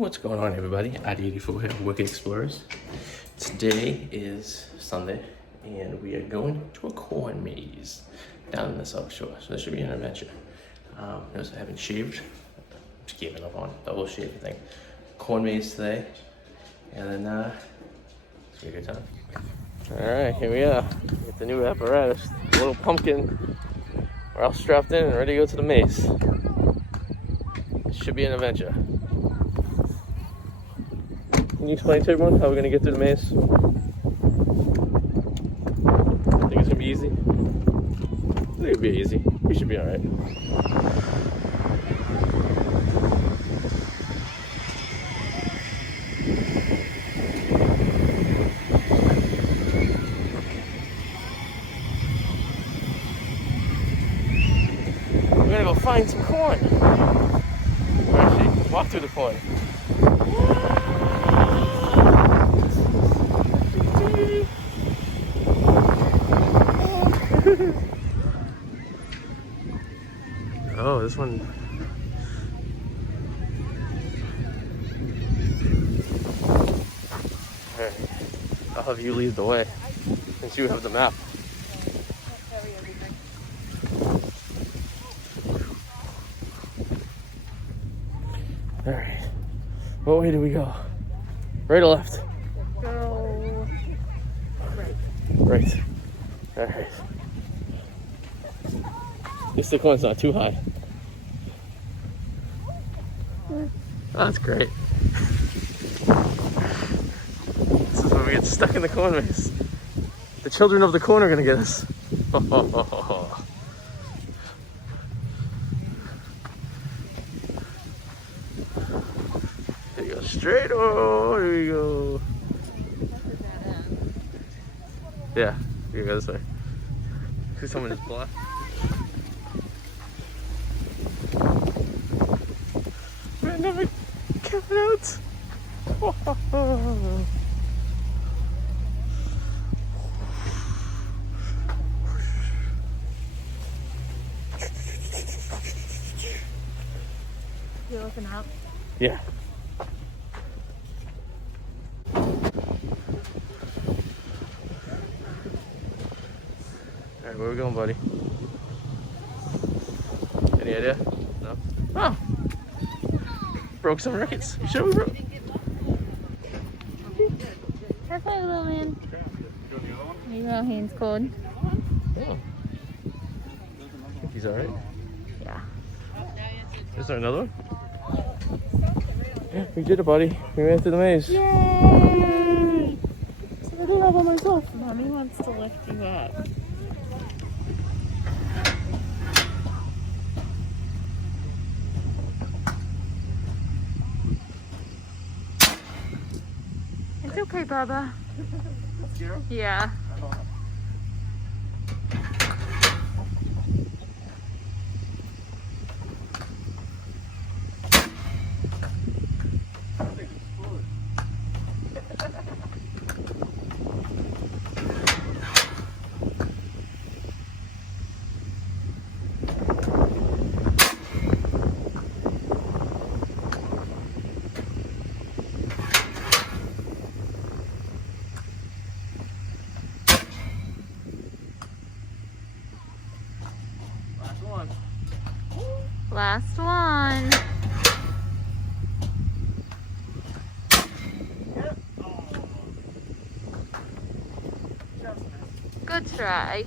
What's going on, everybody? Arty 84 here, Wicked Explorers. Today is Sunday, and we are going to a corn maze down in the South Shore. So this should be an adventure. Notice I haven't shaved. Just giving up on the whole shaving thing. Corn maze today, and then it's gonna be a good time. All right, here we are. Get the new apparatus, the little pumpkin. We're all strapped in and ready to go to the maze. It should be an adventure. Can you explain to everyone how we're gonna get through the maze? Think it's gonna be easy? I think it'll be easy. We should be alright. We're gonna go find some corn. Or actually, walk through the corn. Oh, this one. Alright, I'll have you lead the way since you have the map. Alright, what way do we go? Right or left? Go right. Right. Alright. At least the corn's not too high. Oh, that's great. This is where we get stuck in the corn maze. The children of the corn are gonna get us. There you go, straight. Oh, there we go. Yeah, you go this way. Someone just blocked. We're never coming out. You looking up? Yeah. Alright, where are we going, buddy? Any idea? No? Oh! Broke some records. You sure we broke? That's my little man. There you go, hands cold. Oh. He's alright? Yeah. Is there another one? Yeah, we did it, buddy. We made it to the maze. Yay! So I do all by myself. Mommy wants to lift you up. It's okay, Bubba. Yeah. Last one. Good try.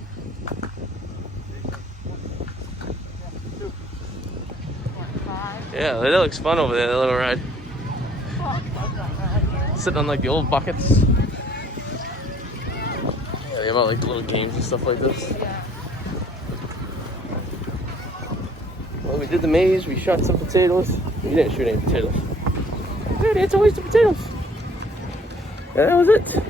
Yeah, that looks fun over there, that little ride. Sitting on like the old buckets. Yeah, they have all like little games and stuff like this. Well, we did the maze, we shot some potatoes. We didn't shoot any potatoes. Dude, it's always the potatoes. And that was it.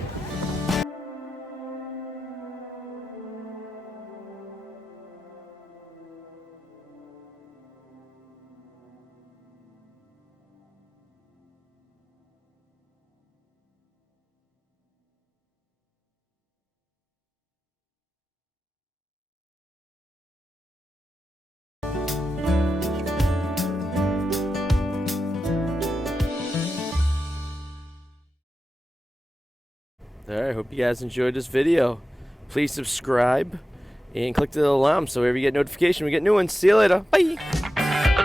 Alright, hope you guys enjoyed this video. Please subscribe and click the little alarm so whenever you get notification, we get new ones. See you later. Bye.